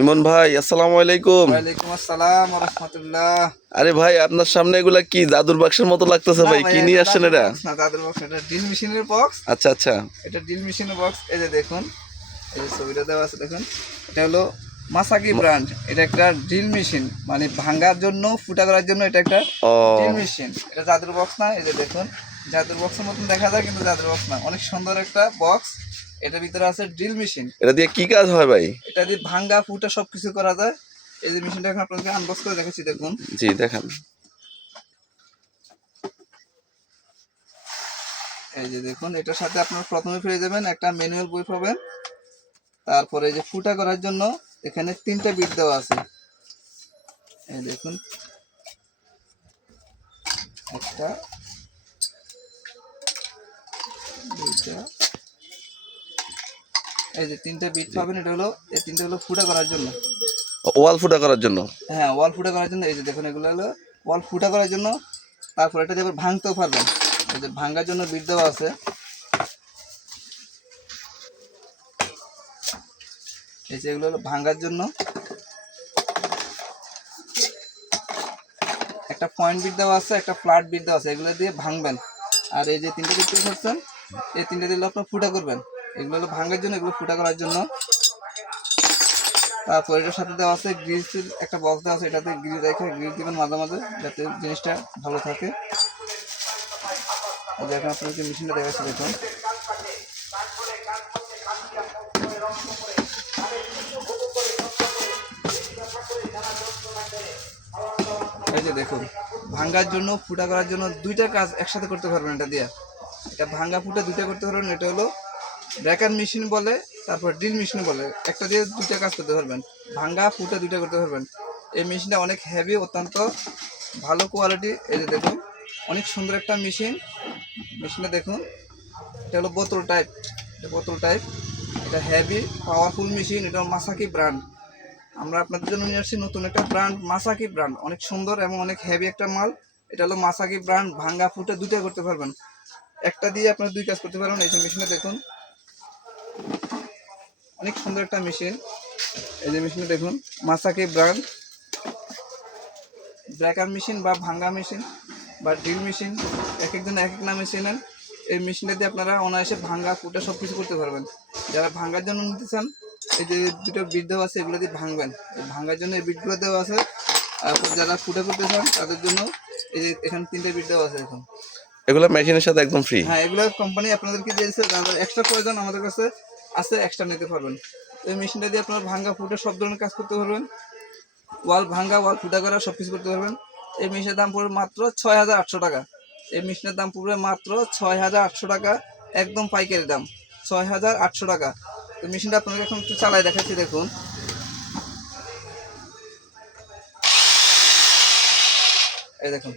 ইমন ভাই আসসালামু আলাইকুম। ওয়ালাইকুম আসসালাম ওয়া রাহমাতুল্লাহ। আরে ভাই আপনার সামনে এগুলা কি জাদুর বাক্সের মতো লাগতেছে ভাই? কি নিয়ে আসছেন এটা? না দাদুর বক্স এটা ড্রিল মেশিনের বক্স। আচ্ছা আচ্ছা। এটা ড্রিল মেশিনের বক্স এই যে দেখুন এই যে ছবিটা দেওয়া আছে দেখুন। এটা হলো মাসাকি ব্র্যান্ড এটা একটা ড্রিল মেশিন মানে ভাঙার জন্য ফুটা করার জন্য এটা একটা ড্রিল মেশিন। এটা জাদুর বক্স না এই যে দেখুন জাদুর বক্সের মতন দেখা যায় কিন্তু জাদুর বক্স না। অনেক সুন্দর একটা বক্স। এটার ভিতরে আছে ড্রিল মেশিন এটা দিয়ে কি কাজ হয় ভাই? এটা দিয়ে ভাঙ্গা ফুটা সব কিছু করা যায়। এই যে মেশিনটা এখন আপনাদেরকে আনবক্স করে দেখাচ্ছি দেখুন। জি দেখান। এই যে দেখুন এটার সাথে আপনারা প্রথমে পেয়ে যাবেন একটা ম্যানুয়াল বই পাবেন। তারপরে এই যে ফুটা করার জন্য এখানে তিনটা বিট দেওয়া আছে। এই দেখুন। একটা দুইটা এই যে তিনটা বিট পাবেন এটা হলো এই তিনটা হলো ফুটা করার জন্য। ওয়াল ফুটা করার জন্য? হ্যাঁ ওয়াল ফুটা করার জন্য এই যে দেখুন এগুলো হলো ওয়াল ফুটা করার জন্য তারপর এটা দিয়ে ভাঙতেও পারবেন। এই যে ভাঙার জন্য বিট দেওয়া আছে। এই যে এগুলো হলো ভাঙার জন্য। একটা পয়েন্ট বিট দেওয়া আছে একটা ফ্ল্যাট বিট দেওয়া আছে এগুলো দিয়ে ভাঙবেন। আর এই যে তিনটে দেখতে পাচ্ছেন এই তিনটে দিলে আপনার ফুটা করবেন। এগুলো হলো ভাঙার জন্য, এগুলো ফুটা করার জন্য। তারপর এটার সাথে দেওয়া আছে গ্রিজ একটা বক্স দেওয়া আছে, এটাতে গ্রিজ রেখে গ্রিজ দিবেন মাঝে মাঝে, যাতে জিনিসটা ভালো থাকে। এখন আপনাদেরকে মেশিনটা দেখাচ্ছি, দেখুন। এই যে দেখুন, ভাঙ্গার জন্য, ফুটা করার জন্য দুইটা কাজ একসাথে করতে পারবেন এটা দিয়ে। এটা ভাঙ্গা, ফুটা দুইটা করতে পারবেন, এটা হলো ব্রেকার মেশিন বলে, তারপর ড্রিল মেশিন বলে। একটা দিয়ে দুইটা কাজ করতে পারবেন। ভাঙ্গা, ফুটা দুইটা করতে পারবেন। এই মেশিনটা অনেক হেভি অত্যন্ত ভালো কোয়ালিটি এই যে দেখুন, অনেক সুন্দর একটা মেশিন। মেশিনটা দেখুন, এটা হলো বোতল টাইপ বোতল টাইপ এটা হেভি পাওয়ারফুল মেশিন এটা মাসাকি ব্র্যান্ড আমরা আপনাদের জন্য নিয়ে আসছি নতুন একটা ব্র্যান্ড মাসাকি ব্র্যান্ড অনেক সুন্দর এবং অনেক হেভি একটা মাল। এটা হলো মাসাকি ব্র্যান্ড ভাঙ্গা, ফুটা দুইটা করতে পারবেন। একটা দিয়ে আপনার দুই কাজ করতে পারবেন। এই যে মেশিনটা দেখুন অনেক সুন্দর একটা মেশিন। এই যে মেশিনটা দেখুন মাসাকি ব্র্যান্ড ব্র্যাকার মেশিন বা ভাঙ্গা মেশিন বা ড্রিল মেশিন এক একজন এক এক নামে চেনেন। এই মেশিনটা দিয়ে আপনারা অনায়াসে ভাঙ্গা ফুটা সব কিছু করতে পারবেন। যারা ভাঙ্গার জন্য নিতে চান, এই যে দুটো বিট দেওয়া আছে এগুলো দিয়ে ভাঙবেন ভাঙ্গার জন্য এই বিটগুলো দেওয়া আছে। আর যারা ফুটা করতে চান, তাদের জন্য এই যে এখানে তিনটে বিট দেওয়া আছে এখন এগুলো মেশিনের সাথে একদম ফ্রি হ্যাঁ এগুলো কোম্পানি আপনাদেরকে দিয়েছে এক্সট্রা প্রয়োজন আমাদের কাছে আছে এক্সট্রা নিতে পারবেন। এই মেশিনটা দিয়ে আপনারা ভাঙ্গা ফুটে সব ধরনের কাজ করতে পারবেন। ওয়াল ভাঙ্গা, ওয়াল ফুটা করা সব কিছু করতে পারবেন। এই মেশিনের দাম পড়বে মাত্র ছয় হাজার আটশো টাকা। এই মেশিনের দাম পড়বে মাত্র ছয় হাজার আটশো টাকা, একদম পাইকারি দাম ছয় হাজার আটশো টাকা। তো মেশিনটা আপনাকে এখন একটু চালাই দেখাচ্ছি, দেখুন। এই দেখুন।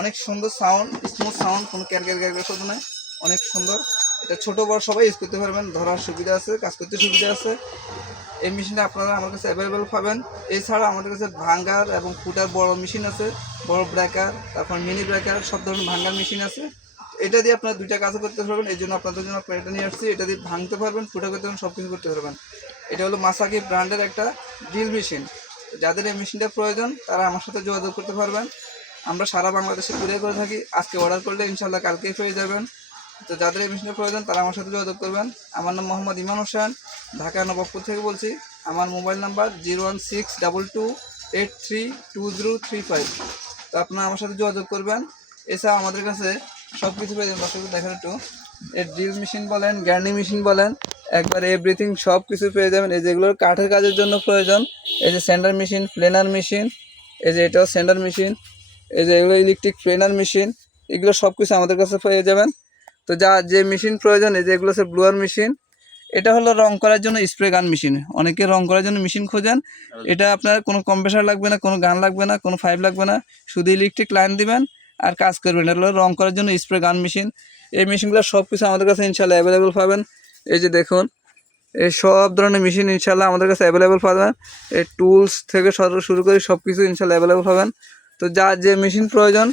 অনেক সুন্দর সাউন্ড স্মুথ সাউন্ড কোনো ক্যার ক্যার ক্যার শব্দ নাই। অনেক সুন্দর। এটা ছোটো বড় সবাই ইউজ করতে পারবেন, ধরার সুবিধা আছে, কাজ করতে সুবিধা আছে। এই মেশিনটা আপনারা আমার কাছে অ্যাভেলেবেল পাবেন। এছাড়া আমাদের কাছে ভাঙ্গার এবং ফুটার বড় মেশিন আছে, বড় ব্রেকার তারপর মিনি ব্রেকার সব ধরনের ভাঙ্গার মেশিন আছে। এটা দিয়ে আপনারা দুইটা কাজ করতে পারবেন, এই জন্য আপনাদের জন্য এটা নিয়ে আসছি। এটা দিয়ে ভাঙতে পারবেন, ফুটা করতে পারবেন সব কিছু করতে পারবেন। এটা হলো মাসাকি ব্র্যান্ডের একটা ড্রিল মেশিন যাদের এই মেশিনটা প্রয়োজন, তারা আমার সাথে যোগাযোগ করতে পারবেন। আমরা সারা বাংলাদেশে কুরিয়ার করে থাকি। আজকে অর্ডার করলে ইনশাল্লাহ কালকেই পেয়ে যাবেন। তো যাদের এই মেশিনের প্রয়োজন, তারা আমার সাথে যোগাযোগ করবেন। আমার নাম মোহাম্মদ ইমান হোসেন, ঢাকা নবাবপুর থেকে বলছি। আমার mobile number zero one six double two eight three two zero three five. তো আপনারা আমার সাথে যোগাযোগ করবেন। এছাড়া আমাদের কাছে সব কিছু পেয়ে যাবেন। দেখেন একটু। এর ড্রিল মেশিন বলেন গ্যান্ডি মেশিন বলেন, একবার এভরিথিং সব কিছু পেয়ে যাবেন। এই যেগুলোর কাঠের কাজের জন্য প্রয়োজন। এই যে স্যান্ডার মেশিন প্লেনার মেশিন এই যে এটাও সেন্ডার মেশিন এই যে এগুলো ইলেকট্রিক প্লেনার মেশিন এগুলো সব কিছু আমাদের কাছে পেয়ে যাবেন। তো যা, যে মেশিন প্রয়োজন, এই যে এগুলো হচ্ছে ব্লুয়ার মেশিন এটা হলো রং করার জন্য স্প্রে গান মেশিন অনেকে রং করার জন্য মেশিন খোঁজেন। এটা আপনার কোনো কম্প্রেসার লাগবে না, কোনো গান লাগবে না, কোনো ফাইভ লাগবে না। শুধু ইলেকট্রিক লাইন দিবেন আর কাজ করবেন। এটা হলো রং করার জন্য স্প্রে গান মেশিন এই মেশিনগুলো সব কিছু আমাদের কাছে ইনশাল্লাহ অ্যাভেলেবেল পাবেন। এই যে দেখুন, এই সব ধরনের মেশিন ইনশাল্লাহ আমাদের কাছে অ্যাভেলেবেল পাবেন। এই টুলস থেকে শুরু করে সব কিছু ইনশাল্লাহ অ্যাভেলেবেল পাবেন। তো যা যে মেশিন প্রয়োজন,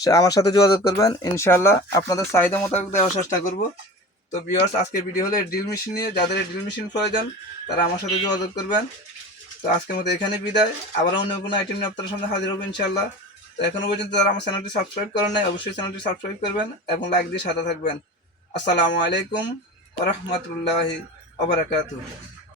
সে আমার সাথে যোগাযোগ করবেন। ইনশাল্লাহ আপনাদের চাহিদা মোতাবেক দেওয়ার চেষ্টা করব। তো ভিউয়ার্স আজকের ভিডিও হলে ড্রিল মেশিন নিয়ে। যাদের ড্রিল মেশিন প্রয়োজন, তারা আমার সাথে যোগাযোগ করবেন। তো আজকের মতো এখানে বিদায়। আবার অন্য কোনো আইটেম নিয়ে আপনাদের সামনে হাজির হব ইনশাল্লাহ তো এখনও পর্যন্ত যারা আমার চ্যানেলটি সাবস্ক্রাইব করেন নাই, অবশ্যই চ্যানেলটি সাবস্ক্রাইব করবেন এবং লাইক দিয়ে সাথে থাকবেন। আসসালামু আলাইকুম ওরহমতুল্লাহি ওবরাকাতুহ